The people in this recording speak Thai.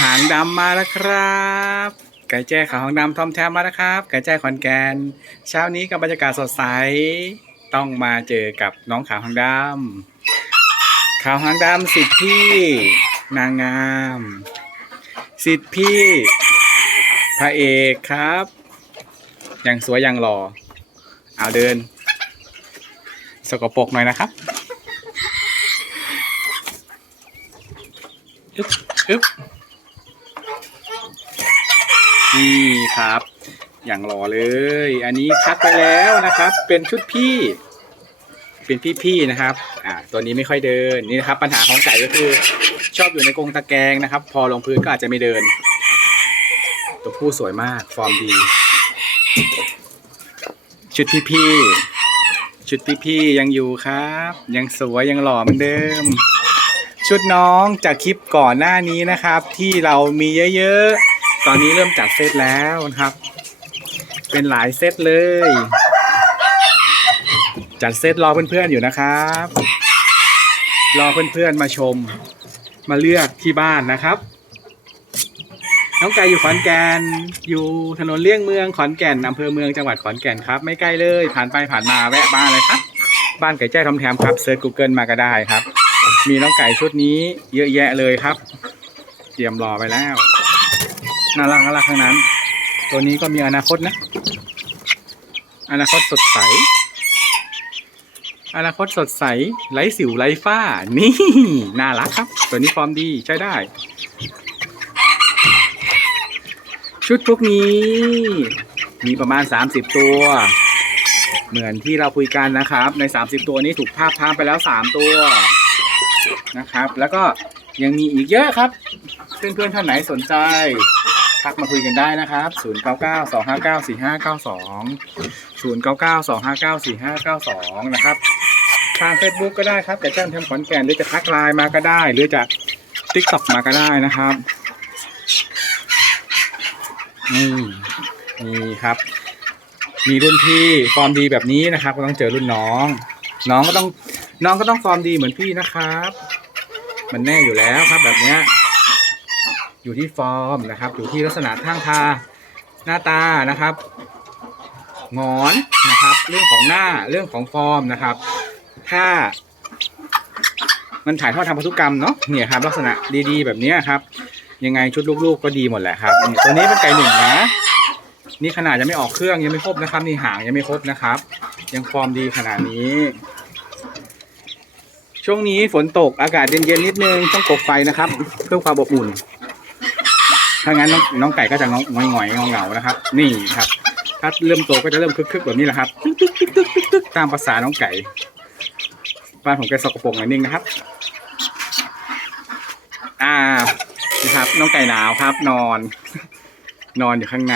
หางดำมาแล้วครับ ไก่แจ้ขาวหางดำทอมแทมมาแล้วครับ ไก่แจ้ขอนแก่นเช้านี้กับบรรยากาศสดใส ต้องมาเจอกับน้องขาวหางดำขาวหางดำสิทธิ์พี่นางงาม สิทธิ์พี่พระเอกครับยังสวยยังหล่อเอาเดิน สกปรกหน่อยนะครับอึ๊บอึ๊บ นี่ครับ อย่างหล่อเลย อันนี้คัดไปแล้วนะครับ เป็นชุดพี่ เป็นพี่ๆนะครับ อ่า ตัวนี้ไม่ค่อยเดินนี่นะครับ ปัญหาของไก่ก็คือ ชอบอยู่ในกรงตะแกรงนะครับ พอลงพื้นก็อาจจะไม่เดิน ตัวผู้สวยมากฟอร์มดี ชุดพี่ๆชุดพี่ๆยังอยู่ครับ ยังสวยยังหล่อเหมือนเดิมชุดน้องจากคลิปก่อนหน้านี้นะครับ ที่เรามีเยอะๆ ตอนนี้เริ่มจัดเซตแล้วนะครับ เป็นหลายเซตเลย จัดเซตรอเพื่อนๆอยู่นะครับ รอเพื่อนๆมาชม มาเลือกที่บ้านนะครับ น้องไก่อยู่ขอนแก่นอยู่ถนนเลี่ยงเมืองขอนแก่นอำเภอเมืองจังหวัดขอนแก่นครับ ไม่ใกล้เลย ผ่านไปผ่านมาแวะบ้านเลยครับ บ้านไก่แจ้ทอมแทมครับเซิร์ช Google มาก็ได้ครับ มีน้องไก่ชุดนี้เยอะแยะเลยครับ เตรียมรอไปแล้ว น่ารักน่ารักทั้งนั้น ตัวนี้ก็มีอนาคตนะ อนาคตสดใส อนาคตสดใสไร้สิวไร้ฝ้า นี่น่ารักครับ ตัวนี้ฟอร์มดีใช้ได้ ชุดพวกนี้ มีประมาณ 30 ตัว เหมือนที่เราคุยกันนะครับ ใน 30 ตัวนี้ถูกภาพพามไปแล้ว 3 ตัวนะครับ แล้วก็ยังมีอีกเยอะครับ เพื่อนๆท่านไหนสนใจ ทักมาคุยกันได้นะครับ 0 9 9 2 5 9 4 5 9 2 0 9 9 2 5 9 4 5 9 2 นะครับ ทาง Facebook ก็ได้ครับ แต่แจ้งทำขอนแก่นหรือจะทักไลน์มาก็ได้ หรือจะ TikTok มาก็ได้นะครับนี่นี่ครับ มีรุ่นพี่ฟอร์มดีแบบนี้นะครับ ก็ต้องเจอรุ่นน้อง น้องก็ต้องน้องก็ต้องฟอร์มดีเหมือนพี่นะครับ มันแน่อยู่แล้วครับแบบเนี้ย อยู่ที่ฟอร์มนะครับ อยู่ที่ลักษณะท่างทาหน้าตานะครับงอนนะครับ เรื่องของหน้าเรื่องของฟอร์มนะครับ ถ้า มันถ่ายทอดทางพันธุกรรมเนาะเนี่ยครับ ลักษณะดีๆ แบบนี้ครับ ยังไงชุดลูกๆก็ดีหมดแหละครับตัวนี้เป็นไก่หนึ่งนะนี่ขนาดยังไม่ออกเครื่องยังไม่ครบนะครับ นี่หางยังไม่ครบนะครับ ยังฟอร์มดีขนาดนี้ ช่วงนี้ฝนตกอากาศเย็นๆนิดนึงต้องกบไฟนะครับ เพื่อความอบอุ่น ถ้างั้นน้องน้องไก่ก็จะงอยงอยๆเงาๆนะครับ นี่ครับ ถ้าเริ่มโตก็จะเริ่มคึกๆแบบนี้แหละครับตึ๊กตึ๊กตึ๊กตึ๊กตึ๊กตึ๊กตามภาษาน้องไก่บ้านผมแกสกปรกหน่อยนึงนะครับ อ่านะครับ น้องไก่หนาวครับ นอน นอนอยู่ข้างใน